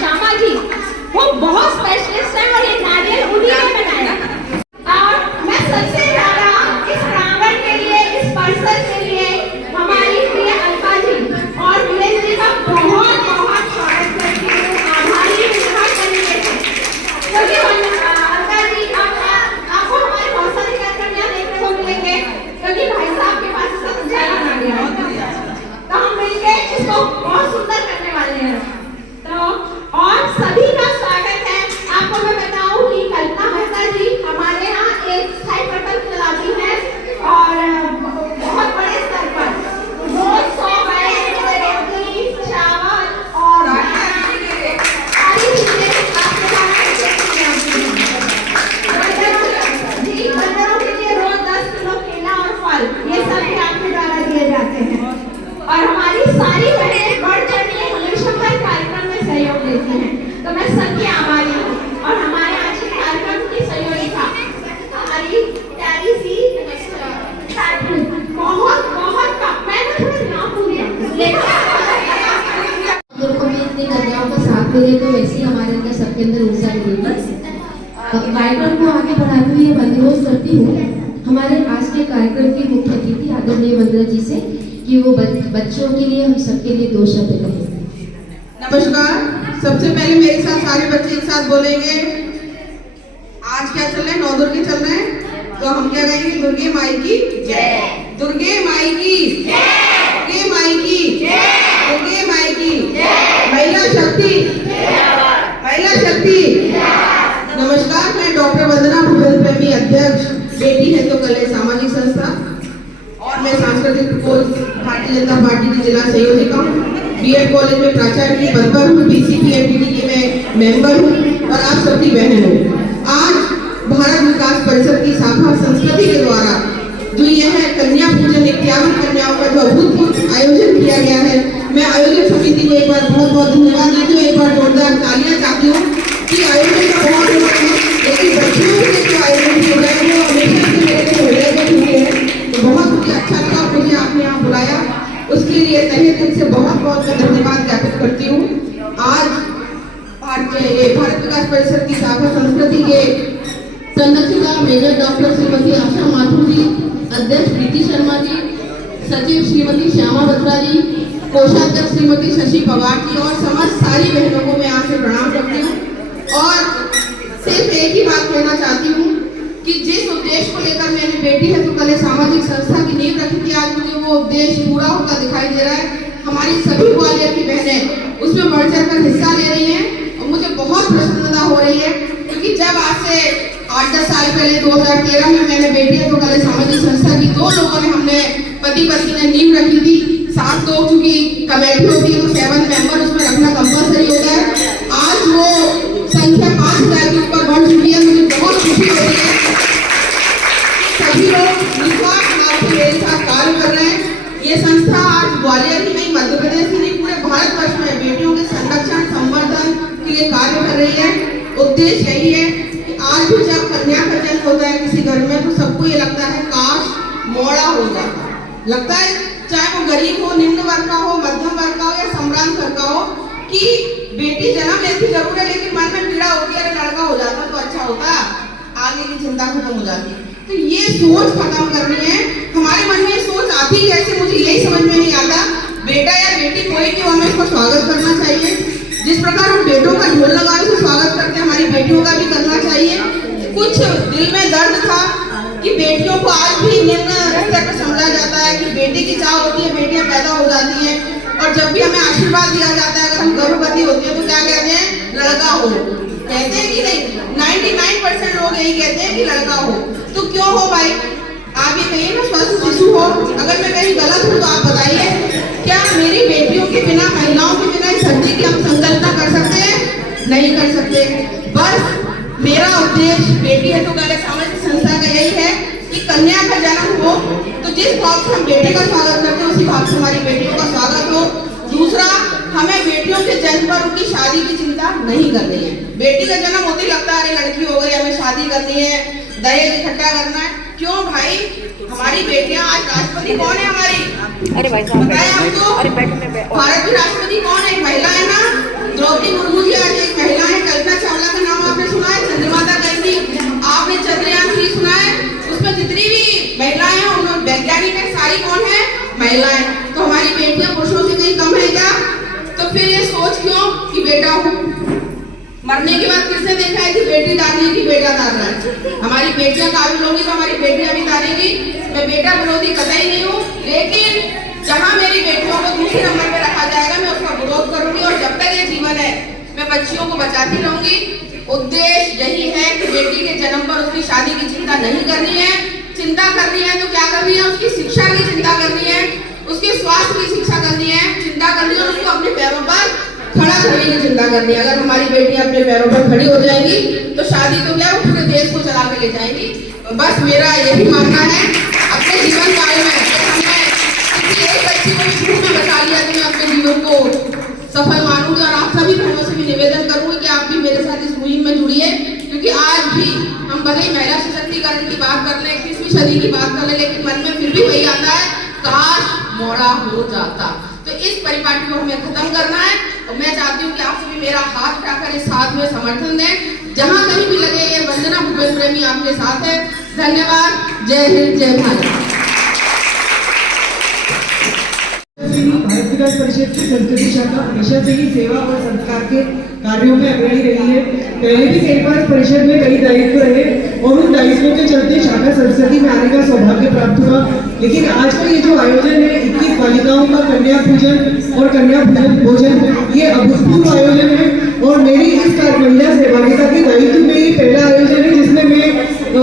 श्यामा जी वो बहुत स्पेशलिस्ट है और ये नारियल उन्हीं ने बनाया। और मैं सबसे ज्यादा इस प्रांगण के लिए, इस परिसर के लिए हमारी प्रिय अलका जी और वीरेंद्र जी का बहुत बहुत स्वागत करती हूँ, आभारी हूँ यहाँ करने के। क्योंकि अलका जी आपको हमारे बहुत सारे कार्यक्रम यहाँ देखने को मिलेंगे, क्योंकि भाई साहब के पास सब ज्यादा नारियल है, तो हम मिलके इसको बहुत सुंदर करने वाले हैं। तो और सभी का स्वागत है। आपको मैं बताऊं कि कल्पना मेहता जी हमारे यहाँ एक स्थायी प्रकल्प चलाती हैं और बहुत बड़े स्तर पर रोज 100 बैग रोटी, चावल और सारी चीजें आपके बंदरों के लिए रोज 10 किलो केला और फल, ये सब भी आपके द्वारा दिए जाते हैं। और हमारी सारी बहनें बढ़ चढ़ के हमेशा हर कार्यक्रम में सहयोग देती हैं, तो मैं सबकी आभारी हूँ। और हमारे आज के कार्यक्रम की सहयोगिता हमारी प्यारी सी बहुत बहुत का मैं तो थोड़ा नाम भूल गया, को भी इतनी कन्याओं का साथ मिले तो वैसे ही हमारे अंदर सबके अंदर ऊर्जा मिलेगी। कार्यक्रम को आगे बढ़ाते हुए अनुरोध करती हूँ हमारे आज के कार्यक्रम के मुख्य अतिथि आदरणीय वंदना जी से कि वो बच्चों के लिए, हम सबके लिए 2 शब्द कहें। नमस्कार। सबसे पहले मेरे साथ सारे बच्चे एक साथ बोलेंगे। आज क्या चल रहा है? 9 दुर्गे चल रहे हैं, तो हम क्या गाएंगे? दुर्गे माई की जय, दुर्गे माई की जय, दुर्गे माई की जय, दुर्गे माई की जय, महिला शक्ति, महिला शक्ति। नमस्कार, मैं डॉक्टर वंदना भूपेंद्र प्रेमी, अध्यक्ष बेटी है तो कले सामाजिक संस्था, और मैं सांस्कृतिक प्रकोष्ठ भारतीय जनता पार्टी की जिला संयोजिका हूँ। बीएड कॉलेज में प्राचार्य की पद पर हूँ, बीसीपीएमपीटी की मैं मेंबर हूँ और आप सबकी बहन हूँ। आज भारत विकास परिषद की शाखा संस्कृति के द्वारा जो यह कन्या पूजन 51 कन्याओं का जो अभूतपूर्व आयोजन किया गया है, मैं आयोजक समिति को एक बार बहुत बहुत धन्यवाद देती हूँ, एक बार जोरदार तालियां चाहती हूँ कि आयोजन का बहुत लेकिन बच्चियों के जो आयोजन हो रहा है वो हमेशा से मेरे को हृदय को छूते हैं। बहुत मुझे अच्छा लगा, मुझे आपने यहाँ बुलाया, उसके लिए तहे दिल से बहुत बहुत धन्यवाद ज्ञापित करती हूँ। आज भारत विकास परिषद की शाखा संस्कृति के संरक्षिका मेजर डॉक्टर श्रीमती आशा माथुर जी, अध्यक्ष प्रीति शर्मा जी, सचिव श्रीमती श्यामा बत्रा जी, कोषाध्यक्ष श्रीमती शशि पवार जी और समस्त सारी बहनों को मैं यहाँ से प्रणाम करती हूँ। और सिर्फ एक ही बात कहना चाहती हूँ कि जिस उद्देश्य को लेकर मैंने बेटी है तो कले सामाजिक संस्था की नींव रखी थी, आज मुझे वो उद्देश्य पूरा होता दिखाई दे रहा है। हमारी सभी ग्वालियर की बहनें उसमें बढ़ चढ़कर हिस्सा ले रही हैं और मुझे बहुत प्रसन्नता हो रही है, क्योंकि जब आज से 8-10 साल पहले 2013 में मैंने बेटी है तो कले सामाजिक संस्था की 2 लोगों ने, हमने पति पत्नी ने नींव रखी थी। 7 लोग चूंकि कमेटी होती है तो 7 मेंबर उसमें रखना कंपलसरी होता है। आज वो संख्या 5000 के ऊपर बढ़ चुकी है, मुझे बहुत खुशी हो रही है। सभी लोग निस्वार्थ भाव से मेरे साथ कार्य कर रहे हैं। ये संस्था आज ग्वालियर ही नहीं, मध्य प्रदेश ही नहीं, पूरे भारतवर्ष में बेटियों के संरक्षण संवर्धन के लिए कार्य कर रही है। उद्देश्य यही है कि आज भी जब कन्या का जन्म होता है किसी घर में तो सबको ये लगता है काश मोड़ा हो जाता, लगता है चाहे वो गरीब हो, निम्न वर्ग का हो, मध्यम वर्ग का हो या सम्रांत वर्ग का हो, कि बेटी जन्म लेती जरूर है लेकिन मन में पीड़ा होती है, अरे लड़का हो जाता तो अच्छा होता, आगे की चिंता खत्म हो जाती। तो ये सोच खत्म करनी है। हमारे मन में ये सोच आती कैसे, मुझे यही समझ में नहीं आता। बेटा या बेटी कोई भी, हमें इसको स्वागत करना चाहिए। जिस प्रकार हम बेटों का ढोल लगाए से स्वागत करते हैं, हमारी बेटियों का भी करना चाहिए। कुछ दिल में दर्द था कि बेटियों को आज भी निम्न स्तर पर समझा जाता है कि बेटी की चाह होती है, बेटियां पैदा हो जाती हैं, और जब भी हमें आशीर्वाद दिया जाता है, अगर हम गर्भवती होती है तो क्या कहते हैं? लड़का हो। कहते हैं कि नहीं? 99% लोग यही कहते हैं कि लड़का हो। तो क्यों हो भाई? आप ये कहिए ना, स्वस्थ शिशु हो। अगर मैं कहीं गलत हूँ तो आप बताइए। क्या मेरी बेटियों के बिना, महिलाओं के बिना इस धरती की हम संकल्पना कर सकते हैं? नहीं कर सकते। बस मेरा उद्देश्य बेटी है तो पहले सामाजिक संस्था का यही है कि कन्या का जन्म हो तो जिस भाव से हम बेटे का स्वागत करते हैं उसी भाव से हमारी बेटियों का स्वागत हो। दूसरा, हमें बेटियों के जन्म पर उनकी शादी की चिंता नहीं करनी है। बेटी का जन्म होते ही लगता है अरे लड़की हो गई, हमें शादी करनी है, दहेज इकट्ठा करना है। क्यों भाई? हमारी बेटियां, आज राष्ट्रपति कौन है हमारी? अरे भाई साहब बताया हमको। भारत की राष्ट्रपति कौन है? एक महिला है ना, द्रौपदी मुर्मू जी आज एक महिला है। कल्पना चावला का नाम आपने सुना है? चंद्रमाता गांधी, आपने चंद्रयान 3 सुना है? उसमें जितनी भी महिलाएं हैं, उन वैज्ञानिक है, सारी कौन है? महिलाएं। तो हमारी बेटियां पुरुषों से कहीं कम है क्या? तो फिर ये सोच क्यों कि बेटा हो? मरने के बाद किसने देखा है कि बेटी दानी की बेटा दान रहा है? हमारी बेटियां काबिल होंगी तो हमारी बेटियां भी दानेगी। मैं बेटा विरोधी कतई नहीं हूँ, लेकिन जहाँ मेरी बेटियों को दूसरे नंबर पे रखा जाएगा मैं उसका विरोध करूंगी। और जब तक ये जीवन है मैं बच्चियों को बचाती रहूंगी। उद्देश्य यही है कि बेटी के जन्म पर उसकी शादी की चिंता नहीं करनी है। चिंता करनी है तो क्या करनी है? उसकी शिक्षा की चिंता करनी है, उसके स्वास्थ्य की शिक्षा करनी है, चिंता करनी है, और उसको अपने पैरों पर खड़ा करने की चिंता करनी है। अगर हमारी बेटियां अपने पैरों पर खड़ी हो जाएंगी तो शादी तो क्या, वो पूरे देश को चला के ले जाएंगी। बस मेरा यही मानना है अपने जीवन काल में, हमने किसी एक बच्ची को शुरू में बचा लिया तो मैं अपने जीवन को सफल मानूंगी। और आप सभी बहनों से भी निवेदन करूंगी कि आप भी मेरे साथ इस मुहिम में जुड़िए, क्योंकि आज भी हम भले ही महिला सशक्तिकरण की बात कर लें, 21वीं सदी की बात कर लें, लेकिन मन में फिर भी वही आता है, काश मोड़ा हो जाता। तो इस परिपाटी को हमें खत्म करना है। और मैं चाहती हूँ कि आप सभी मेरा हाथ उठाकर इस साथ में समर्थन दें। जहां कहीं भी लगे, ये वंदना भूपेंद्र प्रेमी आपके साथ है। धन्यवाद। जय हिंद, जय भारत। भारत विकास परिषद की संस्कृति शाखा हमेशा से ही सेवा और संस्कार के कार्यों में अग्रणी रही है। पहले भी मेरे पास परिषद में कई दायित्व रहे और उन दायित्वों के चलते शाखा संस्कृति में आने का सौभाग्य प्राप्त हुआ। लेकिन आज का ये जो आयोजन है, 21 बालिकाओं का कन्या पूजन और कन्या भोजन, ये अभूतपूर्व आयोजन है। और मेरी इस महिला सहभागिता के दायित्व में ये पहला आयोजन है जिसमें मैं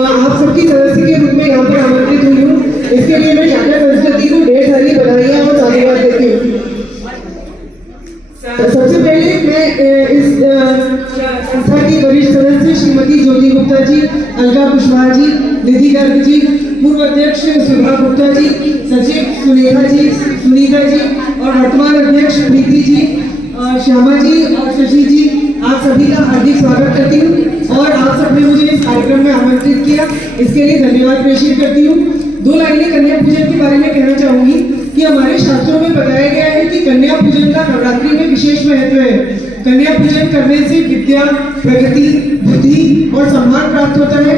आप सबकी सदस्य के रूप में यहाँ पर आमंत्रित हुई हूँ। इसके लिए मैं शाखा संस्कृति को ढेर सारी बधाइयाँ और साधुवाद देती हूँ। सबसे पहले मैं इस संस्था की वरिष्ठ सदस्य श्रीमती ज्योति गुप्ता जी, अलका कुशवाहा जी, निधि गर्ग जी, पूर्व अध्यक्ष सुधा गुप्ता जी, सचिव सुनेहा जी, सुनीता जी और वर्तमान अध्यक्ष प्रीति जी, श्यामा जी और शशि जी, आप सभी का हार्दिक स्वागत करती हूँ। और आप सबने मुझे इस कार्यक्रम में आमंत्रित किया, इसके लिए धन्यवाद प्रेषित करती हूँ। 2 लाइनें कन्या पूजन के बारे में कहना चाहूंगी कि हमारे शास्त्रों में बताया गया है कि कन्या पूजन का नवरात्रि में विशेष महत्व है। कन्या पूजन करने से विद्या, प्रगति, बुद्धि और सम्मान प्राप्त होता है।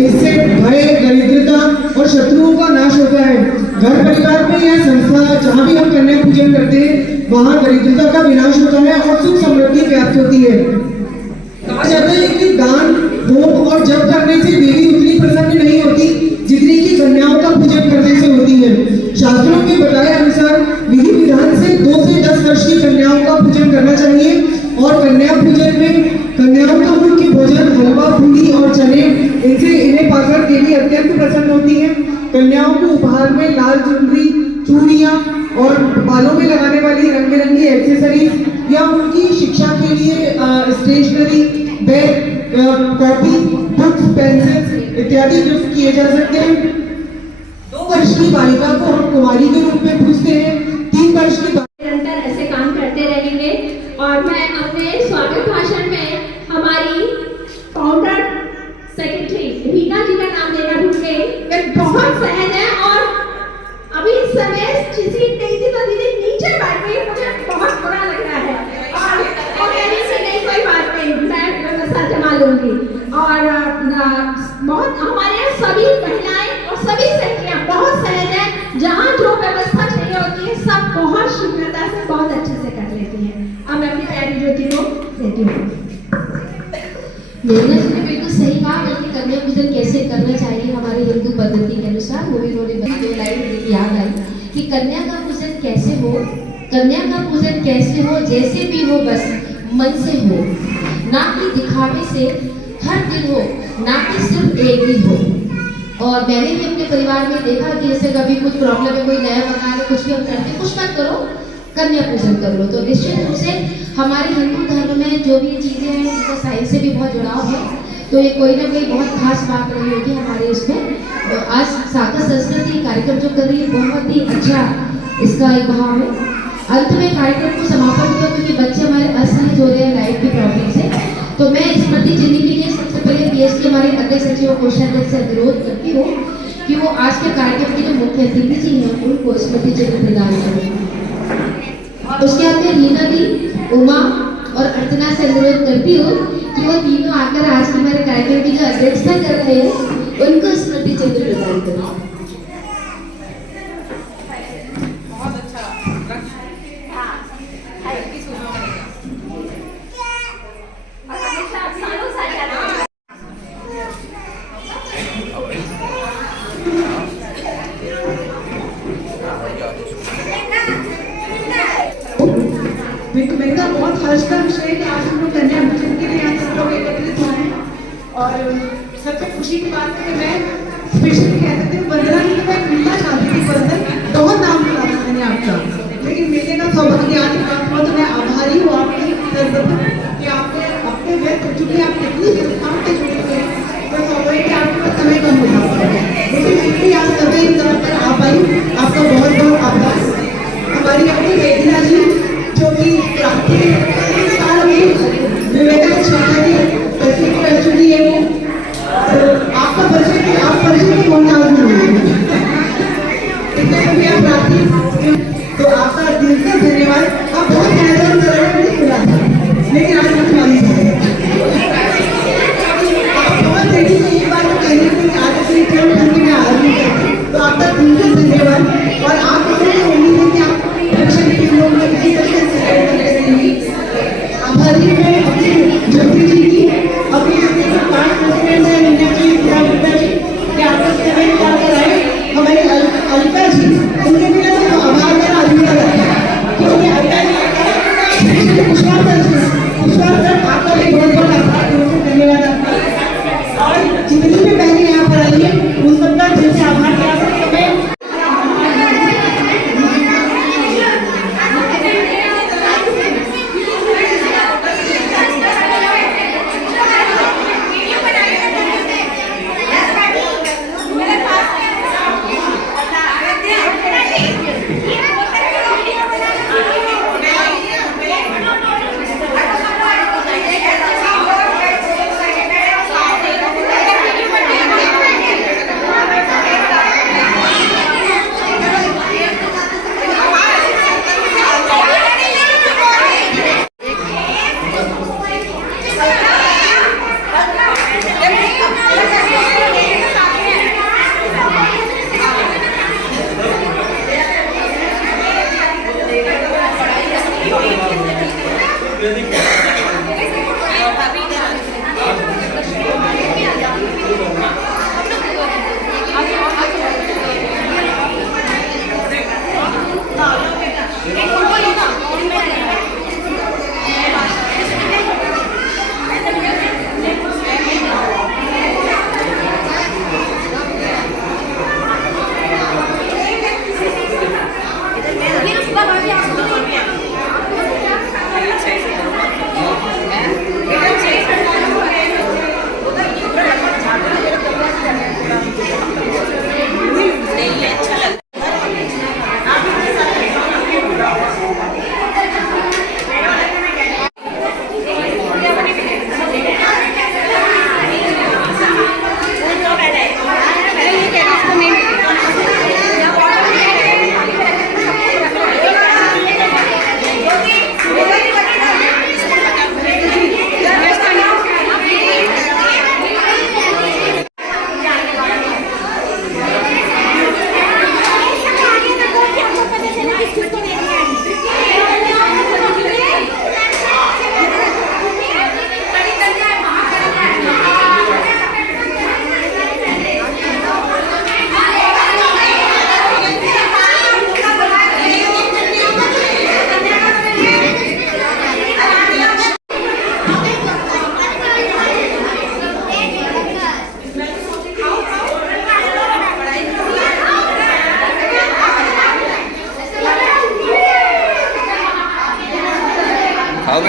इससे भय, दरिद्रता और शत्रुओं का नाश होता है। घर परिवार में यह संस्था जहाँ भी हम कन्या पूजन करते हैं वहाँ दरिद्रता का विनाश होता है और सुख समृद्धि प्राप्त होती है। कहा जाता है कि दान, होम और जप करने से देवी उतनी प्रसन्न नहीं होती जितनी की कन्याओं का पूजन करने से होती है। शास्त्रों के बताए अनुसार विधि विधान से 2 से 10 वर्ष की कन्याओं का पूजन करना चाहिए। और कन्या पूजन में कन्याओं का मुख्य भोजन हलवा, पूरी और चने, इन्हें पाकर देवी अत्यंत प्रसन्न होती है। कन्याओं को उपहार में लाल चुनरी, चूड़ियाँ और बालों में लगाने वाली रंग बिरंगी एक्सेसरीज या उनकी शिक्षा के लिए stationery, bag, copy, books, pencils इत्यादि गिफ्ट किए जा सकते हैं। 2 वर्ष की बालिका को हम कुमारी के रूप में पूजते हैं। 3 वर्ष की निरंतर ऐसे काम करते रहेंगे। और मैं अपने स्वागत भाषण में हमारी फाउंडर सेक्रेटरी रीना जी का नाम लेना भूल गई। वे बहुत सहज है और अभी इस समय सीट नहीं थी तो दीदी नीचे बैठ गई, मुझे बहुत बुरा लग रहा है। और कहने से नहीं, कोई बात नहीं, मैं व्यवस्था जमा लूंगी। और बहुत हमारे यहाँ सभी महिलाएं और सभी सखियां बहुत सहज है। जहाँ जो व्यवस्था चाहिए होती है सब बहुत शीघ्रता से बहुत अच्छे से कर लेती है। अब मैं अपनी प्यारी ज्योति को देती हूँ। मेघना जी ने बिल्कुल सही कहा, बल्कि कन्या पूजन कैसे जैसे करना चाहिए हमारे हिंदू पद्धति के अनुसार, वो भी उन्होंने दो लाइन याद आई कि कन्या का पूजन कैसे हो, कन्या का पूजन कैसे हो, जैसे भी हो बस मन से हो, ना कि दिखावे से हर दिन हो, ना कि सिर्फ एक दिन हो। और मैंने भी अपने परिवार में देखा कि जैसे कभी कुछ प्रॉब्लम है, कोई नया बना के कुछ भी हम करते, कुछ मत करो, कन्या पूजन कर लो। तो निश्चित रूप से हमारे हिंदू धर्म में जो भी चीजें हैं उनका साइंस से भी बहुत जुड़ाव है, तो ये कोई ना कोई बहुत खास बात रही होगी हमारे इसमें। तो आज सागर संस्कृति कार्यक्रम जो कर रही है बहुत ही अच्छा इसका एक भाव है। अंत में कार्यक्रम को समापन किया क्योंकि बच्चे हमारे असहज हो रहे हैं लाइट की प्रॉब्लम से, तो मैं स्मृति चिन्ह के लिए सबसे पहले पीएचडी हमारे अध्यक्ष सचिव कोषाध्यक्ष से अनुरोध करती हूँ कि वो आज के कार्यक्रम की जो मुख्य अतिथि जी हैं उनको स्मृति चिन्ह प्रदान करें। उसके बाद में रीना दी, उमा और अर्चना से अनुरोध करती हूँ कि वो तीनों आकर आज के हमारे कार्यक्रम की जो अध्यक्षता कर रहे हैं उनको स्मृति चिन्ह प्रदान करें। मेरा बहुत हर्ष का विषय है कि आज हम लोग कन्या पूजन के लिए यहाँ सब लोग एकत्रित हुए हैं। और सबसे खुशी की बात है कि मैं स्पेशली कहते थे वंदना जी, मैं मिलना चाहती थी वंदन, बहुत नाम सुना था मैंने आपका, लेकिन मिलने का सौभाग्य आज प्राप्त हुआ। तो मैं आभारी हूँ आपकी तरफ कि आपने अपने व्यक्त चुके आप कितनी संस्थाओं से जुड़े हुए हैं, तो स्वाभाविक कि आपके पास समय कम हो जाता है, लेकिन फिर भी आप समय निकाल कर आ पाई, आपका बहुत बहुत आभार। हमारी अपनी वेदिना जी जो कि साल में विवेकानंद शाखा की प्रसिद्ध कर चुकी है, वो आपका परिचय आप परिचय को कौन आवाज नहीं इतने भी आप प्रार्थी, तो आपका दिल से धन्यवाद। आप बहुत मेहनत कर रहे हैं, मिला था लेकिन आज मुझे मालूम है आप बहुत देखिए एक बार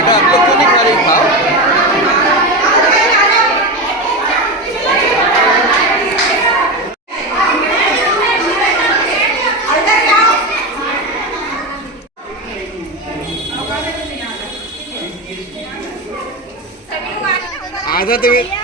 बेटा आप लोग क्यों नहीं खा रही, खाओ। आजा तुम्हें